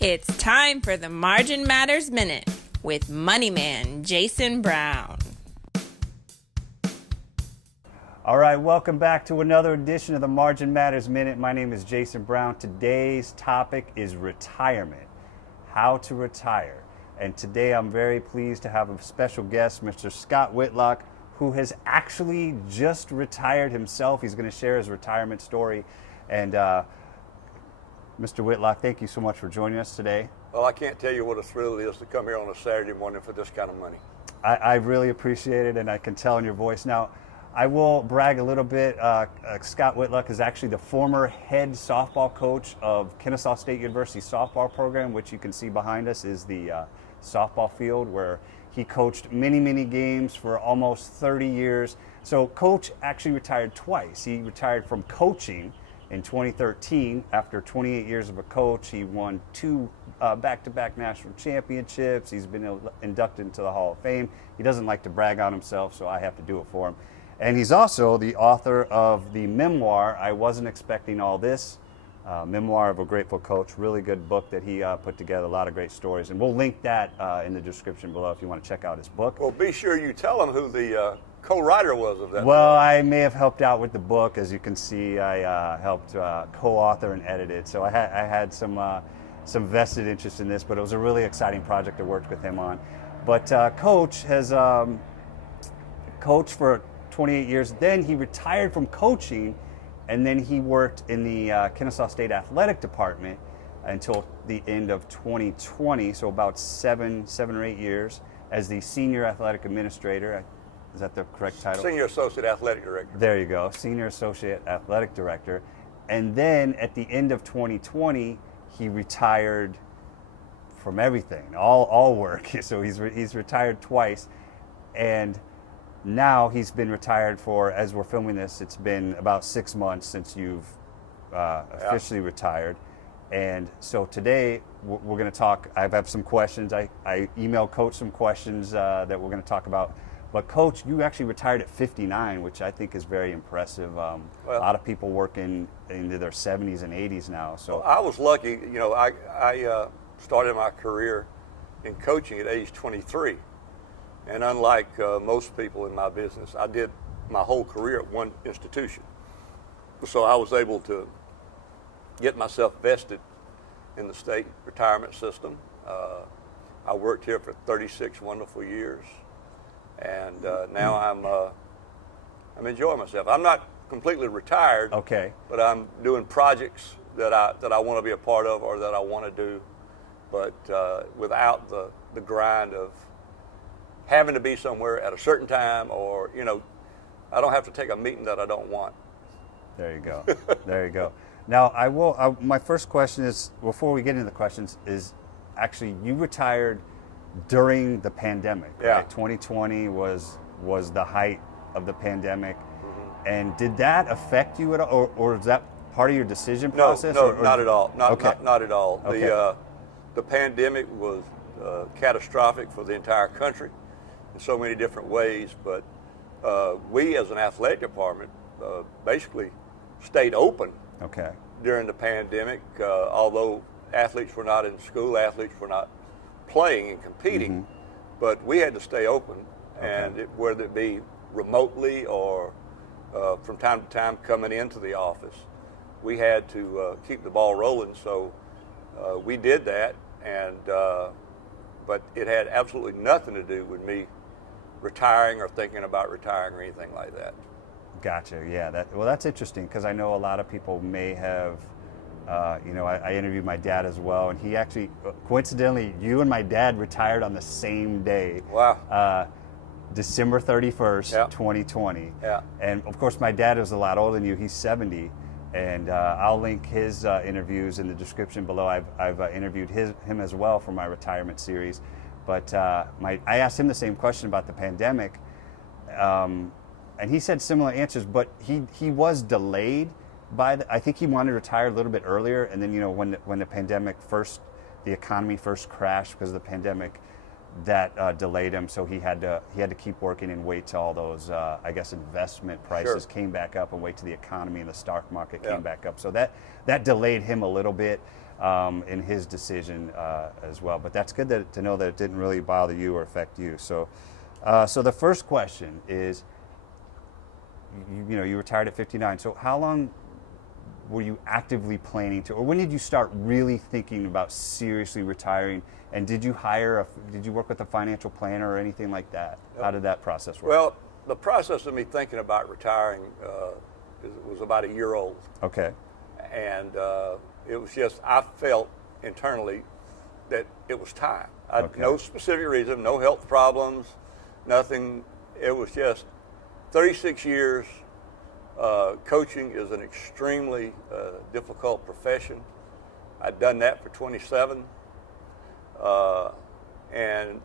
It's time for the Margin Matters Minute with Money Man Jason Brown. All right, welcome back to another edition of the Margin Matters Minute. My name is Jason Brown. Today's topic is retirement, how to retire. And today I'm very pleased to have a special guest, Mr. Scott Whitlock, who has actually just retired himself. He's going to share his retirement story. And Mr. Whitlock, thank you so much for joining us today. Well, I can't tell you what a thrill it is to come here on a Saturday morning for this kind of money. I really appreciate it, and I can tell in your voice. Now, I will brag a little bit. Scott Whitlock is actually the former head softball coach of Kennesaw State University softball program, which you can see behind us is the softball field where he coached many games for almost 30 years. So Coach actually retired twice. He retired from coaching in 2013. After 28 years of a coach, he won two back-to-back national championships. He's been inducted into the Hall of Fame. He doesn't like to brag on himself, so I have to do it for him. And he's also the author of the memoir, I Wasn't Expecting All This, Memoir of a Grateful Coach. Really good book that he put together, a lot of great stories. And we'll link that in the description below if you want to check out his book. Well, be sure you tell them who the co-writer was of that Well, book. I may have helped out with the book. As you can see, I helped co-author and edit it. So I had some vested interest in this, but it was a really exciting project I worked with him on. But Coach has coached for 28 years. Then he retired from coaching, and then he worked in the Kennesaw State Athletic Department until the end of 2020, so about seven or 8 years, as the Senior Athletic Administrator. Is that the correct title? Senior Associate Athletic Director. There you go, Senior Associate Athletic Director. And then at the end of 2020, he retired from everything, all work. So he's retired twice, and now he's been retired for, as we're filming this, it's been about 6 months since you've officially retired. And so today we're going to talk. I have some questions. I emailed Coach some questions that we're going to talk about. But Coach, you actually retired at 59, which I think is very impressive. A lot of people working into their 70s and 80s now. So well, I was lucky. You know, I started my career in coaching at age 23. And unlike most people in my business, I did my whole career at one institution. So I was able to get myself vested in the state retirement system. I worked here for 36 wonderful years. And now I'm enjoying myself. I'm not completely retired, okay, but I'm doing projects that I want to be a part of or that I want to do, but without the grind of having to be somewhere at a certain time, or I don't have to take a meeting that I don't want. There you go. There you go. Now my first question is, before we get into the questions, is actually you retired during the pandemic, right? Yeah. 2020 was the height of the pandemic. Mm-hmm. And did that affect you at all, or is that part of your decision process? No, not at all. Not at all. Okay. The pandemic was catastrophic for the entire country in so many different ways, but we as an athletic department basically stayed open during the pandemic. Although athletes were not in school, athletes were not playing and competing, but we had to stay open, and whether it be remotely or from time to time coming into the office, we had to keep the ball rolling. So we did that, and but it had absolutely nothing to do with me retiring or thinking about retiring or anything like that. Gotcha. Yeah. That's interesting, because I know a lot of people may have. I interviewed my dad as well, and he actually, coincidentally, you and my dad retired on the same day. Wow. December 31st, 2020. Yeah. And of course, my dad is a lot older than you. He's 70, and I'll link his interviews in the description below. I've interviewed him as well for my retirement series. But I asked him the same question about the pandemic, and he said similar answers, but he was delayed. I think he wanted to retire a little bit earlier, and then when the pandemic the economy first crashed because of the pandemic, that delayed him. So he had to keep working and wait till all those investment prices came back up, and wait till the economy and the stock market came back up. So that delayed him a little bit. in his decision as well. But that's good to know that it didn't really bother you or affect you. So, so the first question is, you retired at 59. So how long were you actively planning to, or when did you start really thinking about seriously retiring? And did you did you work with a financial planner or anything like that? How did that process work? Well, the process of me thinking about retiring was about a year old. Okay. And it was just, I felt internally that it was time. No specific reason, no health problems, nothing. It was just 36 years. Coaching is an extremely difficult profession. I'd done that for 27. And,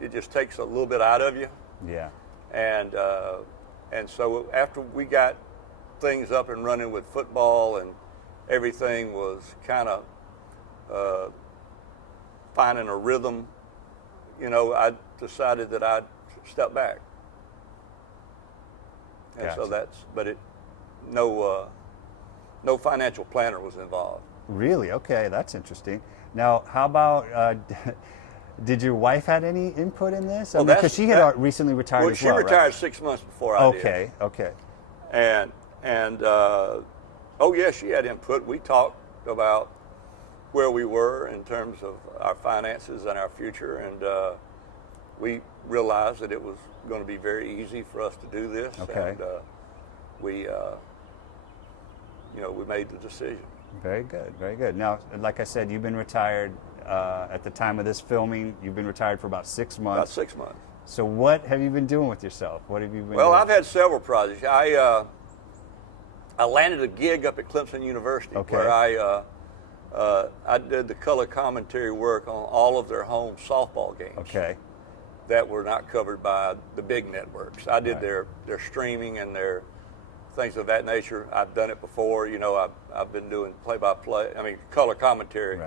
it just takes a little bit out of you. Yeah. And so after we got things up and running with football and everything was kind of finding a rhythm, I decided that I'd step back. And Gotcha. So no financial planner was involved. Really? Okay, that's interesting. Now, how about, did your wife had any input in this? Well, because she had recently retired well, as well, she retired right? 6 months before I did. Okay. And oh yeah, she had input. We talked about where we were in terms of our finances and our future, and we realized that it was going to be very easy for us to do this. Okay. And we made the decision. Very good, very good. Now, like I said, you've been retired at the time of this filming. You've been retired for about 6 months. About 6 months. So what have you been doing with yourself? What have you been Well, doing? I've had several projects. I landed a gig up at Clemson University where I did the color commentary work on all of their home softball games. Okay. That were not covered by the big networks. I did their streaming and their things of that nature. I've done it before. I've been doing play-by-play, color commentary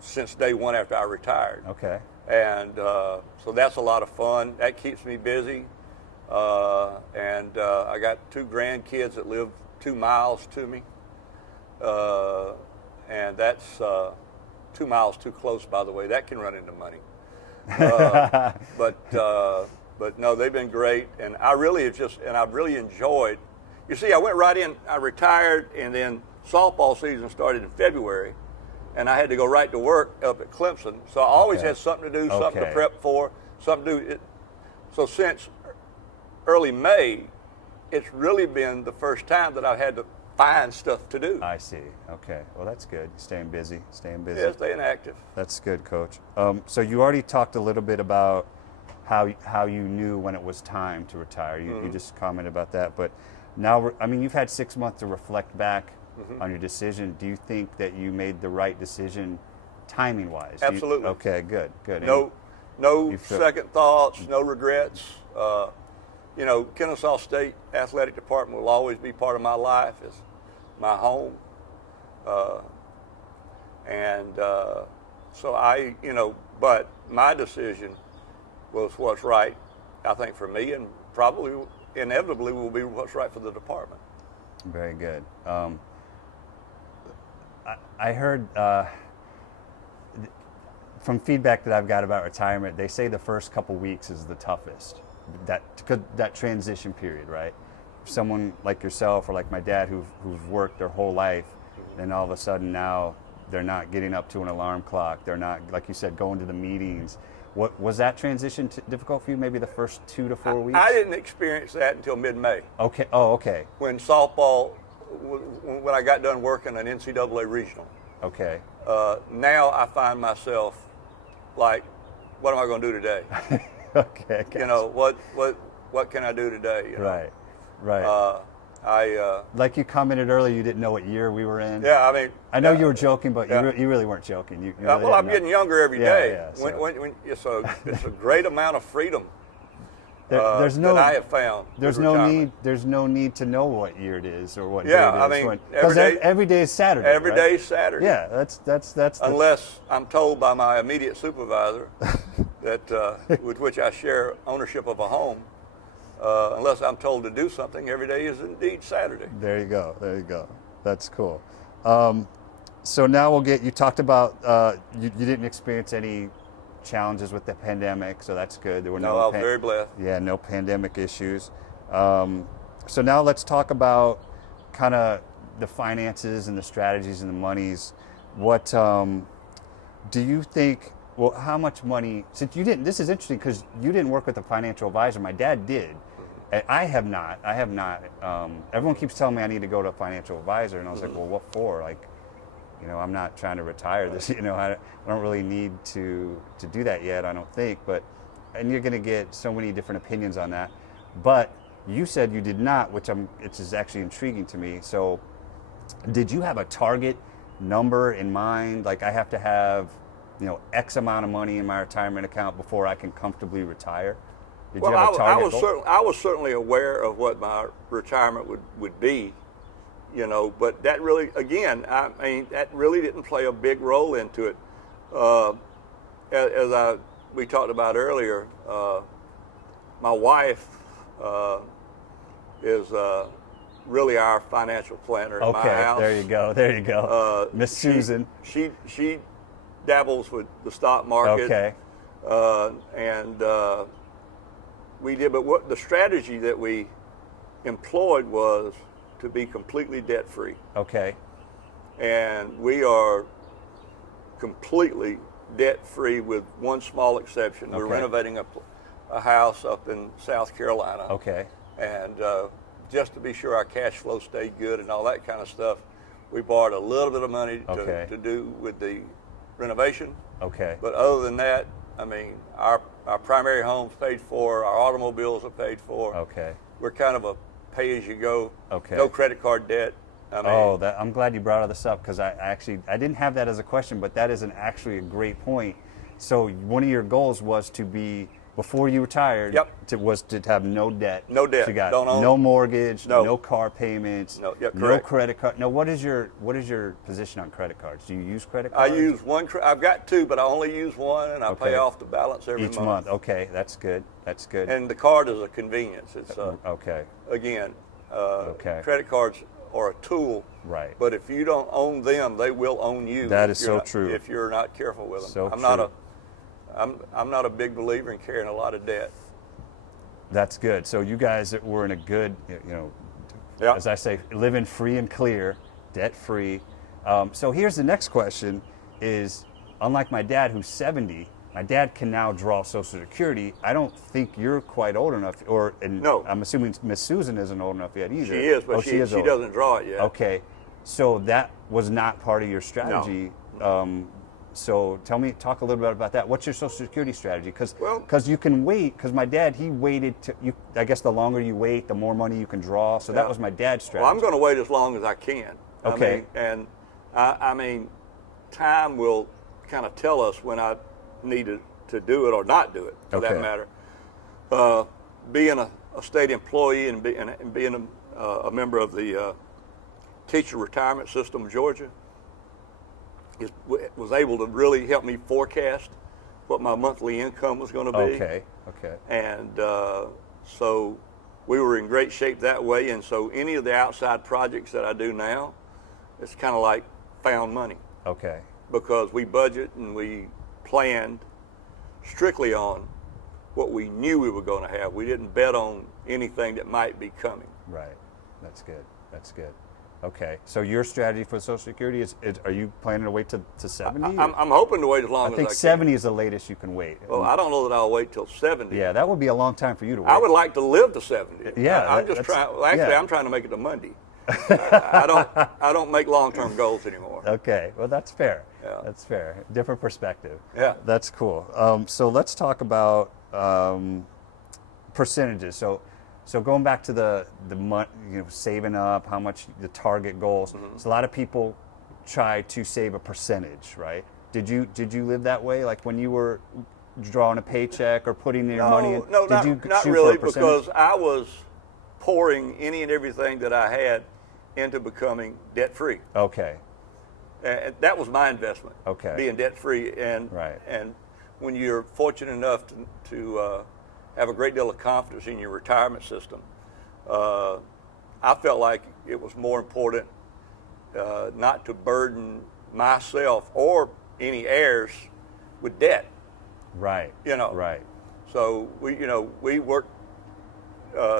since day one after I retired. Okay. And so that's a lot of fun. That keeps me busy. And I got 2 grandkids that live 2 miles to me. And that's 2 miles too close, by the way. That can run into money. But no, they've been great, and I've really enjoyed. You see, I went right in. I retired, and then softball season started in February, and I had to go right to work up at Clemson. So I always had something to do, something to prep for, something to do. So since early May, it's really been the first time that I've had to find stuff to do. I see. Okay. Well, that's good. Staying busy. Yeah, staying active. That's good, Coach. So you already talked a little bit about how you knew when it was time to retire. You just commented about that. But now, you've had 6 months to reflect back on your decision. Do you think that you made the right decision timing-wise? Absolutely. Okay, good. No second thoughts, no regrets. Kennesaw State Athletic Department will always be part of my life. It's my home. So but my decision was what's right, I think, for me, and probably inevitably will be what's right for the department. Very good. I heard from feedback that I've got about retirement, they say the first couple weeks is the toughest. That transition period, right? Someone like yourself or like my dad who've worked their whole life, and all of a sudden now they're not getting up to an alarm clock. They're not, like you said, going to the meetings. What was that transition difficult for you? Maybe the first 2 to 4 weeks. I didn't experience that until mid-May. Okay. Oh, okay. When softball, when I got done working an NCAA regional. Okay. Now I find myself like, what am I going to do today? Okay. Gotcha. What can I do today? Right. Like you commented earlier, you didn't know what year we were in. Yeah, I know you were joking, but you really weren't joking. You really I'm getting younger every day. Yeah, so it's a great amount of freedom that I have found. There's no need to know what year it is or what day it is. Because every day is Saturday. Every day is Saturday. Yeah, that's unless I'm told by my immediate supervisor that with which I share ownership of a home. Unless I'm told to do something, every day is indeed Saturday. There you go. That's cool. So now we'll get, you talked about, you didn't experience any challenges with the pandemic, so that's good. There were No, I was very blessed. Yeah, no pandemic issues. So now let's talk about kind of the finances and the strategies and the monies. What do you think, well, how much money, since you didn't, this is interesting because you didn't work with a financial advisor. My dad did. I have not. Everyone keeps telling me I need to go to a financial advisor, and I was like, well, what for? Like, you know, I'm not trying to retire this, you know, I don't really need to do that yet, I don't think, and you're going to get so many different opinions on that. But you said you did not, which is actually intriguing to me. So did you have a target number in mind? Like, I have to have, you know, X amount of money in my retirement account before I can comfortably retire? Did you have a target goal? I was certainly aware of what my retirement would be, you know, but that really, again, I mean, that really didn't play a big role into it. As we talked about earlier, my wife is really our financial planner in my house. There you go. Miss Susan. She dabbles with the stock market. Okay. And we did, but what the strategy that we employed was to be completely debt free. Okay. And we are completely debt free with one small exception. We're renovating a house up in South Carolina. Okay. And just to be sure our cash flow stayed good and all that kind of stuff, we borrowed a little bit of money to do with the renovation. Okay. But other than that, I mean, our primary home's paid for, our automobiles are paid for. Okay. We're kind of a pay-as-you-go, okay. No credit card debt. I mean, I'm glad you brought all this up because I didn't have that as a question, but that is actually a great point. So one of your goals was to be, before you retired, was to have no debt. No debt. So you got Don't own. no mortgage, no car payments, no credit card. Now, what is your position on credit cards? Do you use credit cards? I use one. I've got two, but I only use one, and I pay off the balance every each month. Okay, that's good. That's good. And the card is a convenience. It's again, credit cards are a tool. Right. But if you don't own them, they will own you. That is so true. If you're not careful with them. So I'm not a big believer in carrying a lot of debt. That's good. So you guys were in a good, as I say, living free and clear, debt free. So here's the next question: is unlike my dad, who's 70, my dad can now draw Social Security. I don't think you're quite old enough, no. I'm assuming Miss Susan isn't old enough yet either. She is, but she doesn't draw it yet. Okay, so that was not part of your strategy. No. So talk a little bit about that. What's your Social Security strategy? Because you can wait. Because my dad, he waited I guess the longer you wait, the more money you can draw. So that was my dad's strategy. Well, I'm going to wait as long as I can. Okay. I mean, time will kind of tell us when I need to do it or not do it, for that matter. Being a state employee and being a member of the teacher retirement system of Georgia, was able to really help me forecast what my monthly income was going to be. Okay. And so we were in great shape that way. And so any of the outside projects that I do now, it's kind of like found money. Okay. Because we budget and we planned strictly on what we knew we were going to have. We didn't bet on anything that might be coming. Right. That's good. Okay, so your strategy for Social Security is are you planning to wait to 70? I'm hoping to wait as long as I can. I think 70 is the latest you can wait. Well, I don't know that I'll wait till 70. Yeah, that would be a long time for you to wait. I would like to live to 70. Yeah, I'm just trying. Well, actually, I'm trying to make it to Monday. I don't make long-term goals anymore. Okay, well that's fair. Yeah. That's fair. Different perspective. Yeah, that's cool. So let's talk about percentages. So going back to the saving up, how much the target goals. Mm-hmm. So a lot of people try to save a percentage, right? Did you live that way? Like when you were drawing a paycheck or putting your money in? No, not really, because I was pouring any and everything that I had into becoming debt free. Okay. And that was my investment. Okay. Being debt free, and when you're fortunate enough to have a great deal of confidence in your retirement system, I felt like it was more important not to burden myself or any heirs with debt. Right. Right. So we work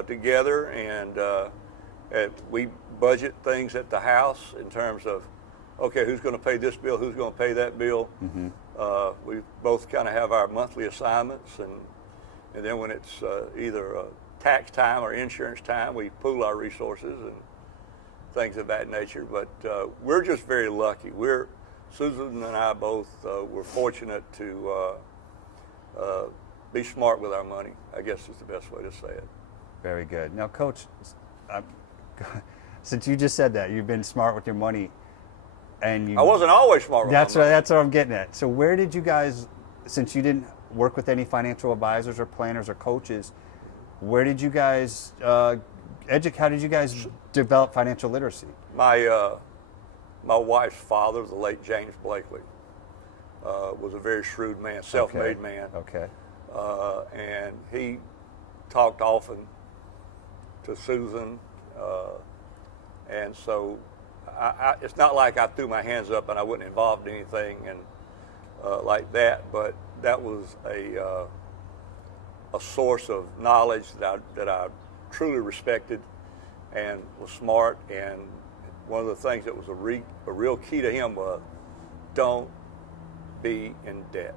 together, and we budget things at the house in terms of, okay, who's going to pay this bill, who's going to pay that bill. Mm-hmm. We both kind of have our monthly assignments, and then when it's either tax time or insurance time, we pool our resources and things of that nature. But we're just very lucky. Susan and I both were fortunate to be smart with our money, I guess is the best way to say it. Very good. Now, Coach, since you just said that, you've been smart with your money, and I wasn't always smart with my money. That's what I'm getting at. So where did you guys, since you didn't work with any financial advisors or planners or coaches, where did you guys how did you guys develop financial literacy? My wife's father, the late James Blakely, was a very shrewd man, self-made man. Okay. And he talked often to Susan, and so it's not like I threw my hands up and I wasn't involved in anything and like that, but that was a source of knowledge that I truly respected and was smart. And one of the things that was a real key to him was, don't be in debt.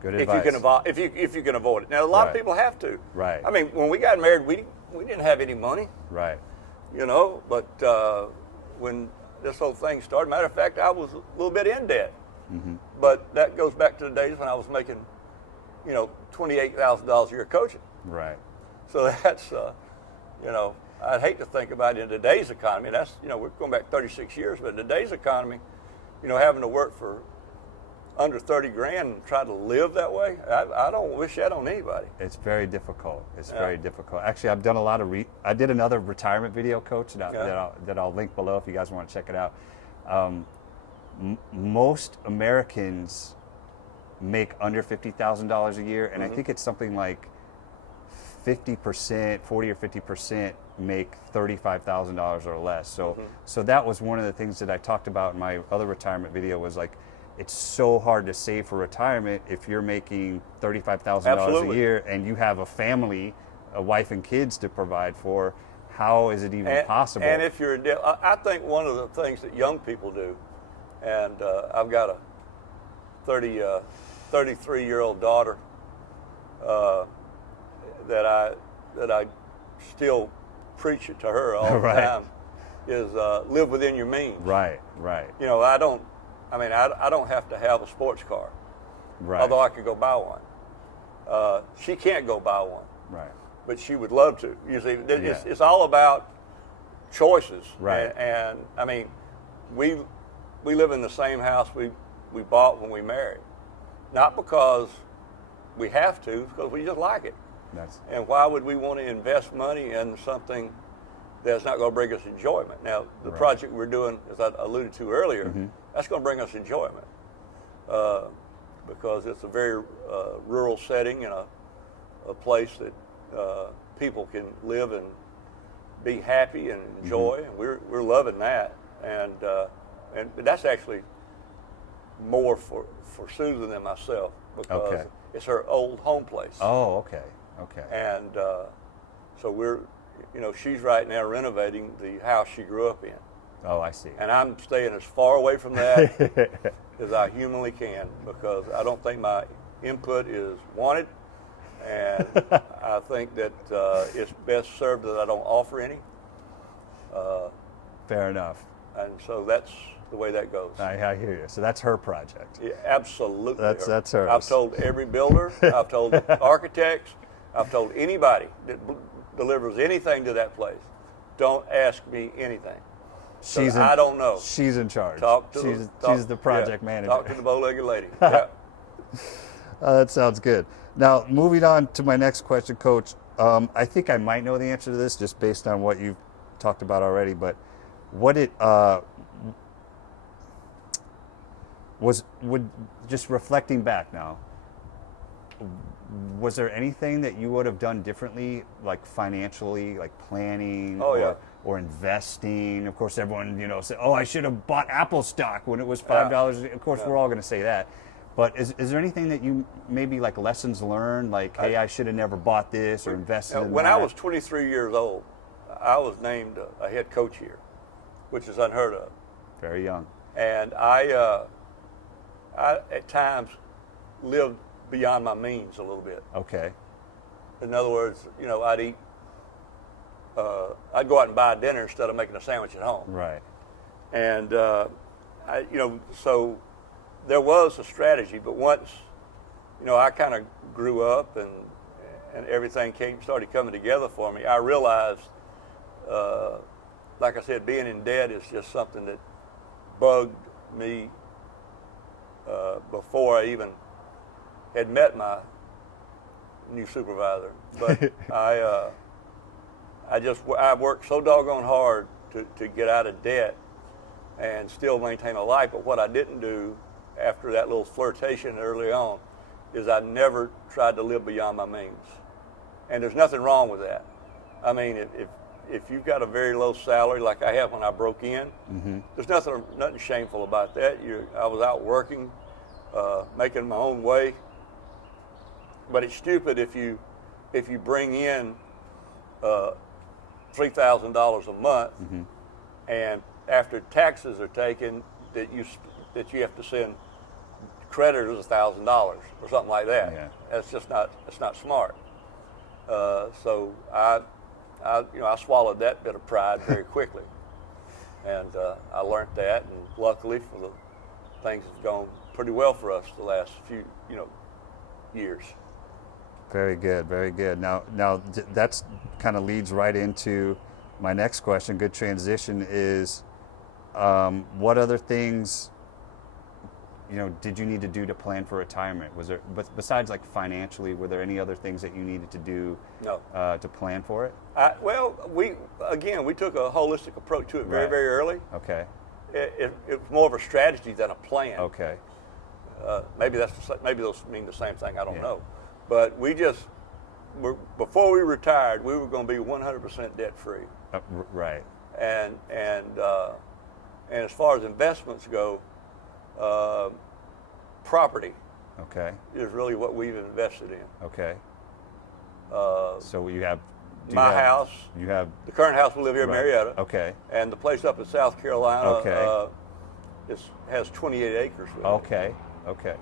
Good advice. If you can avoid it. Now, a lot of people have to. Right. I mean, when we got married, we didn't have any money. Right. But when this whole thing started, matter of fact, I was a little bit in debt. Mm-hmm. But that goes back to the days when I was making, $28,000 a year coaching. Right. So that's, I'd hate to think about it in today's economy. That's, we're going back 36 years, but in today's economy, having to work for under 30 grand and try to live that way, I don't wish that on anybody. It's very difficult. Very difficult. Actually, I've done a lot of I did another retirement video, Coach, that I'll link below if you guys want to check it out. Most Americans make under $50,000 a year, and I think it's something like 50%, 40 or 50% make $35,000 or less. So that was one of the things that I talked about in my other retirement video, was like, it's so hard to save for retirement if you're making $35,000 a year and you have a family, a wife and kids to provide for. How is it even possible? And if you're, I think one of the things that young people do, and I've got a 33-year-old daughter that I still preach it to her all the time, is live within your means. Right. I don't have to have a sports car, Right. although I could go buy one. She can't go buy one, Right. but she would love to. You see, it's all about choices. Right. And I mean, we live in the same house we bought when we married, not because we have to, because we just like it. And why would we want to invest money in something that's not going to bring us enjoyment? Now, the project we're doing, as I alluded to earlier, that's going to bring us enjoyment because it's a very rural setting and a place that people can live and be happy and enjoy. And we're loving that, and that's actually more for Susan than myself, because it's her old home place. Oh, okay. And so she's right now renovating the house she grew up in. Oh, I see. And I'm staying as far away from that as I humanly can, because I don't think my input is wanted, and I think that it's best served that I don't offer any. Fair enough. And so that's the way that goes. I hear you. So that's her project. Yeah, absolutely. That's hers. I've told every builder, I've told architects, I've told anybody that delivers anything to that place, don't ask me anything. I don't know. She's in charge. She's the project manager. Talk to the bow-legged lady. Yeah. That sounds good. Now, moving on to my next question, Coach. I think I might know the answer to this just based on what you've talked about already, but just reflecting back now, was there anything that you would have done differently, like financially, like planning? Oh, yeah. or investing. Of course, everyone, said, oh, I should have bought Apple stock when it was $5. Of course, we're all going to say that. But is there anything that you, maybe like lessons learned, like, hey, I should have never bought this or invested in that? When I was 23 years old, I was named a head coach here, which is unheard of. Very young. And I at times lived beyond my means a little bit. Okay. In other words, I'd go out and buy dinner instead of making a sandwich at home. Right. And so there was a strategy, but once, I kind of grew up and everything started coming together for me, I realized, like I said, being in debt is just something that bugged me before I even had met my new supervisor. But I worked so doggone hard to get out of debt and still maintain a life. But what I didn't do after that little flirtation early on is I never tried to live beyond my means. And there's nothing wrong with that. I mean, if you've got a very low salary like I had when I broke in, there's nothing shameful about that. I was out working, making my own way. But it's stupid if you bring in $3,000 a month, and after taxes are taken, that you have to send creditors $1,000 or something like that. Yeah. That's not smart. So I swallowed that bit of pride very quickly, and I learned that, and luckily things have gone pretty well for us the last few years. Very good, very good. Now that's kind of leads right into my next question. Good transition is, what other things, did you need to do to plan for retirement? Was there, besides like financially, were there any other things that you needed to do to plan for it? We took a holistic approach to it very, Right. very early. Okay. It was more of a strategy than a plan. Okay. Maybe those mean the same thing. I don't Yeah. know. But before we retired, we were going to be 100% debt free. Right. And as far as investments go, property Okay. is really what we've invested in. Okay. So you have House. You have The current house we live here in Right. Marietta. Okay. And the place up in South Carolina Okay. has 28 acres. Really. Okay. Okay.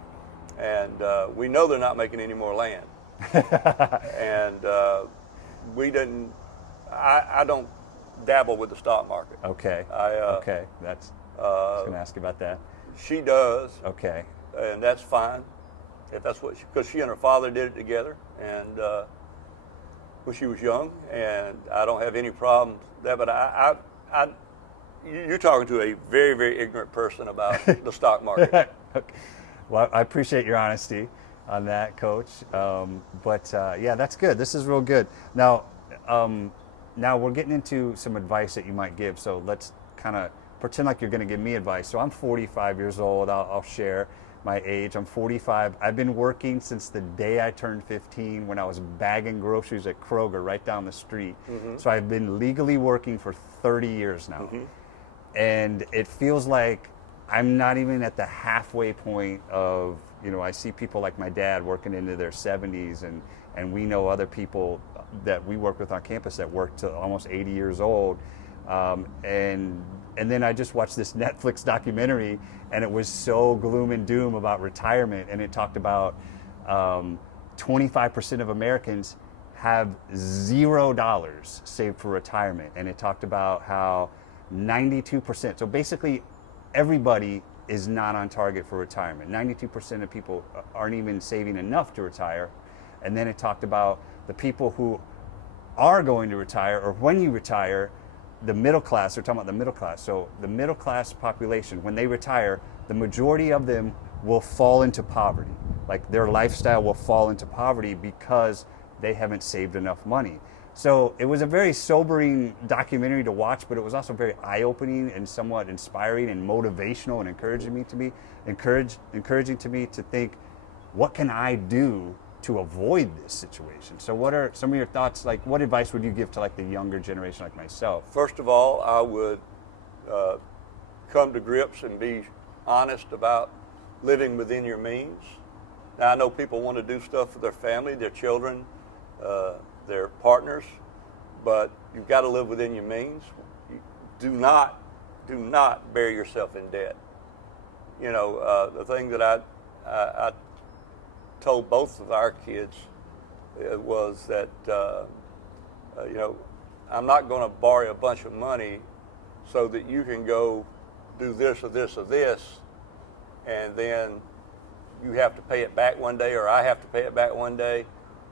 And we know they're not making any more land. And we didn't. I don't dabble with the stock market. Okay. Okay. I was going to ask you about that. She does. Okay. And that's fine. If that's because she and her father did it together, and when she was young, and I don't have any problem with that. But you're talking to a very, very ignorant person about the stock market. Okay. Well, I appreciate your honesty on that, Coach. Yeah, that's good. This is real good. Now we're getting into some advice that you might give. So let's kind of pretend like you're going to give me advice. So I'm 45 years old. I'll share my age. I'm 45. I've been working since the day I turned 15 when I was bagging groceries at Kroger right down the street. So I've been legally working for 30 years now. And it feels like I'm not even at the halfway point of, I see people like my dad working into their 70s, and we know other people that we work with on campus that work to almost 80 years old. And then I just watched this Netflix documentary, and it was so gloom and doom about retirement, and it talked about 25% of Americans have $0 saved for retirement, and it talked about how 92%, so basically everybody is not on target for retirement. 92% of people aren't even saving enough to retire. And then it talked about the people who are going to retire, or when you retire, the middle class, they're talking about the middle class. So the middle class population, when they retire, the majority of them will fall into poverty. Like their lifestyle will fall into poverty because they haven't saved enough money. So it was a very sobering documentary to watch, but it was also very eye-opening and somewhat inspiring and motivational and encouraging to me to think, what can I do to avoid this situation. So what are some of your thoughts, like what advice would you give to like the younger generation like myself? First of all, I would come to grips and be honest about living within your means. Now, I know people want to do stuff for their family, their children, their partners, but you've got to live within your means. Do not bury yourself in debt. You know, the thing that I told both of our kids was that, you know, I'm not going to borrow a bunch of money so that you can go do this or this or this, and then you have to pay it back one day, or I have to pay it back one day.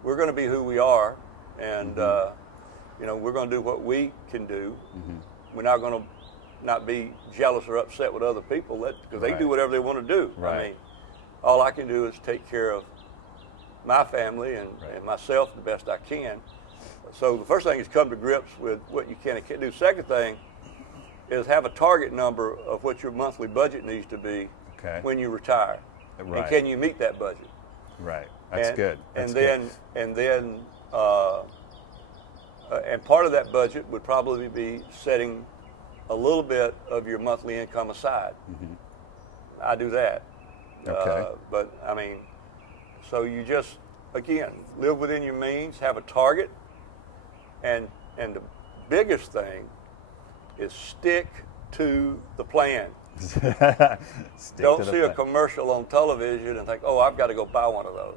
We're going to be who we are, and you know, we're going to do what we can do. We're not going to not be jealous or upset with other people because they do whatever they want to do. I mean, all I can do is take care of my family and myself the best I can. So the first thing is come to grips with what you can and can't do. Second thing is have a target number of what your monthly budget needs to be when you retire. And can you meet that budget? That's good. And then part of that budget would probably be setting a little bit of your monthly income aside. I do that. But I mean, so you just, again, live within your means, have a target, and the biggest thing is stick to the plan. Don't see a commercial on television and think, oh, I've got to go buy one of those.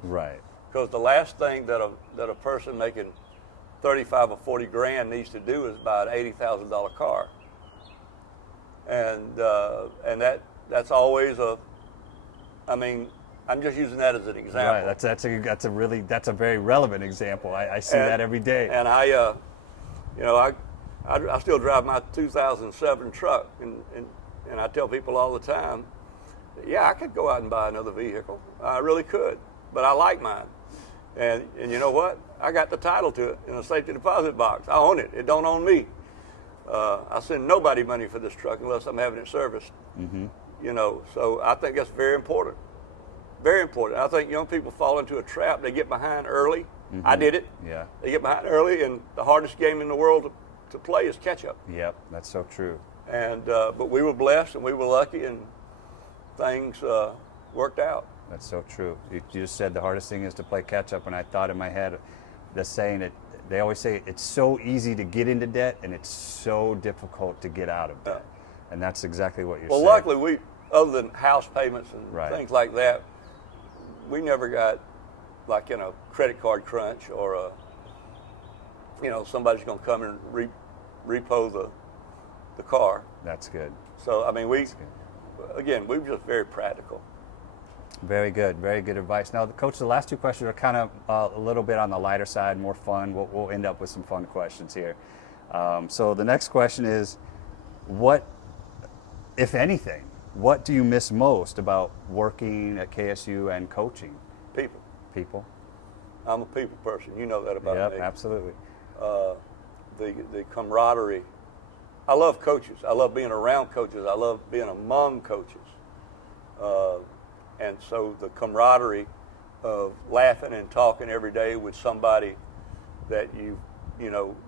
Because the last thing that a person making 35 or 40 grand needs to do is buy an $80,000 car. And that's always I mean, I'm just using that as an example. That's a very relevant example. I see that every day. And I still drive my 2007 truck, and I tell people all the time, yeah, I could go out and buy another vehicle. I really could, but I like mine. And you know what? I got the title to it in a safety deposit box. I own it. It don't own me. I send nobody money for this truck unless I'm having it serviced. You know, so I think that's very important. Very important. I think young people fall into a trap. They get behind early. I did it. They get behind early, and the hardest game in the world to play is catch up. That's so true. And but we were blessed and we were lucky, and things worked out. That's so true. You just said the hardest thing is to play catch up, and I thought in my head the saying that they always say it's so easy to get into debt and it's so difficult to get out of debt. And that's exactly what you're saying. Well, luckily we, other than house payments and things like that, we never got like in a credit card crunch or somebody's going to come and repo the car. That's good. So I mean, we're just very practical. Very good advice. Now, Coach, the last two questions are kind of a little bit on the lighter side, more fun. We'll end up with some fun questions here. So the next question is, what, if anything, what do you miss most about working at KSU and coaching? People. I'm a people person. You know that about me. Yep, absolutely. The camaraderie. I love coaches. I love being around coaches. I love being among coaches. And so the camaraderie of laughing and talking every day with somebody that you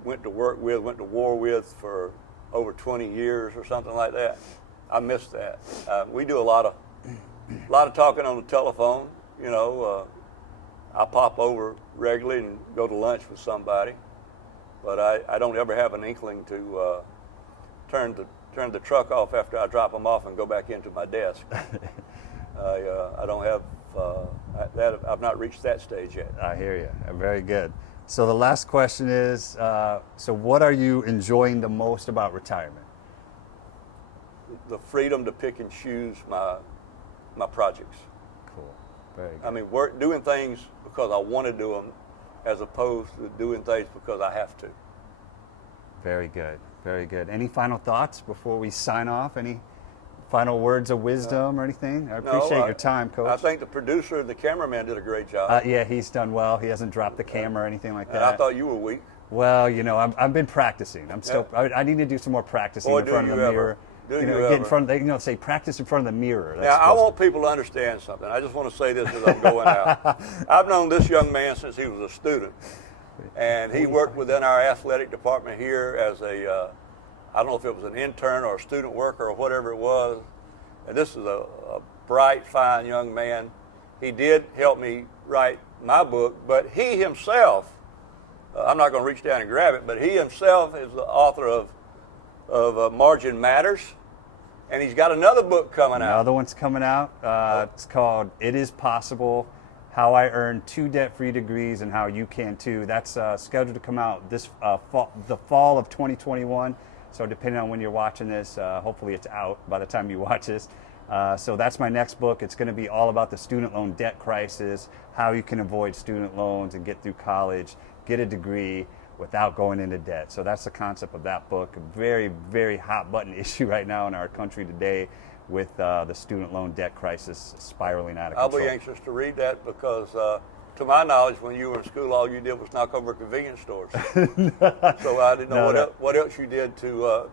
went to work with, went to war with for over 20 years or something like that. I miss that. We do a lot of talking on the telephone. I pop over regularly and go to lunch with somebody, but I don't ever have an inkling to turn the truck off after I drop them off and go back into my desk. I don't have that. I've not reached that stage yet. I hear you. Very good. So the last question is, so what are you enjoying the most about retirement? The freedom to pick and choose my projects. Cool. Very good. I mean, doing things because I want to do them, as opposed to doing things because I have to. Very good. Very good. Any final thoughts before we sign off? Any final words of wisdom or anything? I appreciate your time, Coach. I think the producer and the cameraman did a great job. Yeah, he's done well. He hasn't dropped the camera or anything like that. And I thought you were weak. Well, I've been practicing. I'm still. I need to do some more practicing in front of the mirror. Do get you in front of, say practice in front of the mirror. That's now, I want people to understand something. I just want to say this as I'm going out. I've known this young man since he was a student, and he worked within our athletic department here as a, I don't know if it was an intern or a student worker or whatever it was. And this is a bright, fine young man. He did help me write my book, but he himself, I'm not going to reach down and grab it, but he himself is the author of Margin Matters, and he's got another book coming out. Another one's coming out. It's called It Is Possible, How I Earned 2 Debt-Free Degrees and How You Can Too. That's scheduled to come out this the fall of 2021. So depending on when you're watching this, hopefully it's out by the time you watch this. So that's my next book. It's going to be all about the student loan debt crisis, how you can avoid student loans and get through college, get a degree without going into debt. So that's the concept of that book. A very, very hot button issue right now in our country today with the student loan debt crisis spiraling out of control. I'll be anxious to read that because, to my knowledge, when you were in school, all you did was knock over convenience stores. So I didn't know what else you did to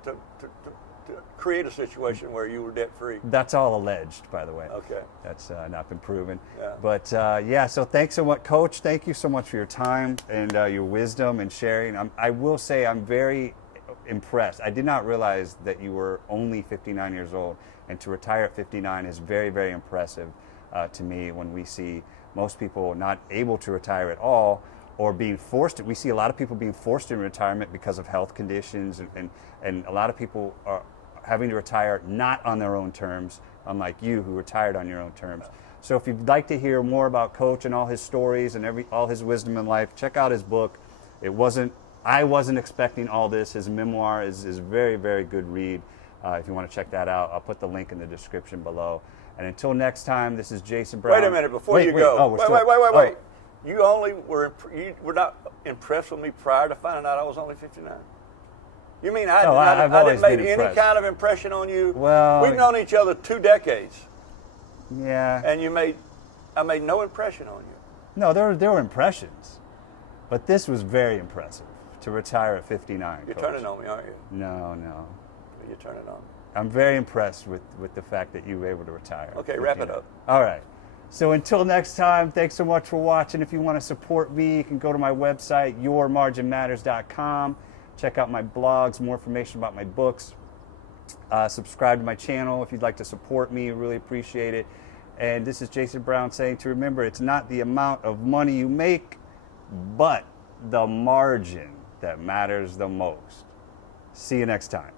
create a situation where you were debt-free. That's all alleged, by the way. Okay. That's not been proven. Yeah. But so thanks so much, Coach. Thank you so much for your time and your wisdom and sharing. I will say I'm very impressed. I did not realize that you were only 59 years old, and to retire at 59 is very, very impressive to me when we see most people not able to retire at all or being forced to. We see a lot of people being forced into retirement because of health conditions, and a lot of people are having to retire not on their own terms, unlike you who retired on your own terms. So if you'd like to hear more about Coach and all his stories and all his wisdom in life, check out his book. I wasn't expecting all this. His memoir is a very, very good read. If you want to check that out, I'll put the link in the description below. And until next time, this is Jason Brown. Wait a minute, before you go. Wait. You were not impressed with me prior to finding out I was only 59? You mean I didn't make any kind of impression on you? Well, we've known each other 2 decades. Yeah. And I made no impression on you. No, there were impressions, but this was very impressive to retire at 59. You're Coach. turning on me, aren't you? No. You're turning on me. I'm very impressed with the fact that you were able to retire. Okay, wrap it up. All right. So until next time, thanks so much for watching. If you want to support me, you can go to my website, yourmarginmatters.com. Check out my blogs, more information about my books. Subscribe to my channel if you'd like to support me. Really appreciate it. And this is Jason Brown saying to remember, it's not the amount of money you make, but the margin that matters the most. See you next time.